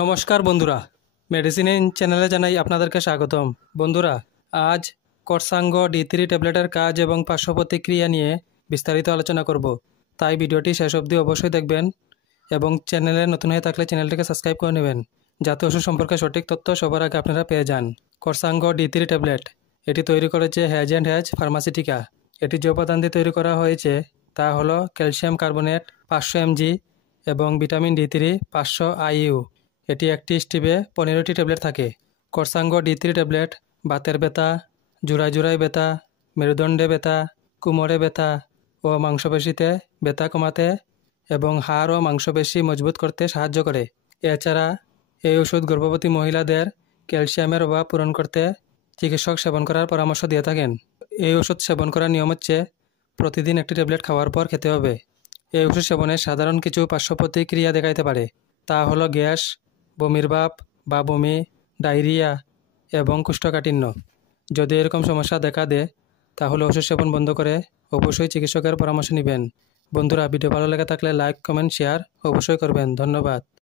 নমস্কার বন্ধুরা, medicine in চ্যানেলে জানাই আপনাদেরকে স্বাগতম। বন্ধুরা, আজ করসাঙ্গ D3 ট্যাবলেটের কাজ এবং পার্শ্ব প্রতিক্রিয়া নিয়ে বিস্তারিত আলোচনা করব। তাই ভিডিওটি শেষ অবধি অবশ্যই দেখবেন এবং চ্যানেলে নতুন হয়ে থাকলে চ্যানেলটিকে সাবস্ক্রাইব করে নেবেন, যাতে ওষুধ সম্পর্কে সঠিক তথ্য সবার আগে আপনারা পেয়ে যান। করসাঙ্গ D3 ট্যাবলেট এটি তৈরি করেছে H&H ফার্মাসিউটিকা। এটি যে উপাদান দিয়ে তৈরি করা হয়েছে তা হলো ক্যালসিয়াম কার্বনেট 500 mg এবং ভিটামিন D3 500 IU। এটি একটি স্টিপে 15টি ট্যাবলেট থাকে। করসাঙ্গ D3 ট্যাবলেট বাতের ব্যথা, জোড়ায় ব্যথা, মেরুদণ্ডে ব্যথা, কোমরে ব্যথা ও মাংসপেশিতে ব্যথা কমাতে এবং হাড় ও মাংসপেশি মজবুত করতে সাহায্য করে। এছাড়া এই ওষুধ গর্ভবতী মহিলাদের ক্যালসিয়ামের অভাব পূরণ করতে চিকিৎসক সেবন করার পরামর্শ দিয়ে থাকেন। এই ওষুধ সেবন করার নিয়ম হচ্ছে প্রতিদিন একটি ট্যাবলেট খাওয়ার পর খেতে হবে। এই ওষুধ সেবনে সাধারণ কিছু পার্শ্ব প্রতিক্রিয়া দেখাইতে পারে, তা হলো গ্যাস, বমির ভাব বা বমি, ডায়রিয়া এবং কোষ্ঠকাঠিন্য। যদি এরকম সমস্যা দেখা দেয় তাহলে ওষুধ সেবন বন্ধ করে অবশ্যই চিকিৎসকের পরামর্শ নেবেন। বন্ধুরা, ভিডিও ভালো লেগে থাকলে লাইক, কমেন্ট, শেয়ার অবশ্যই করবেন। ধন্যবাদ।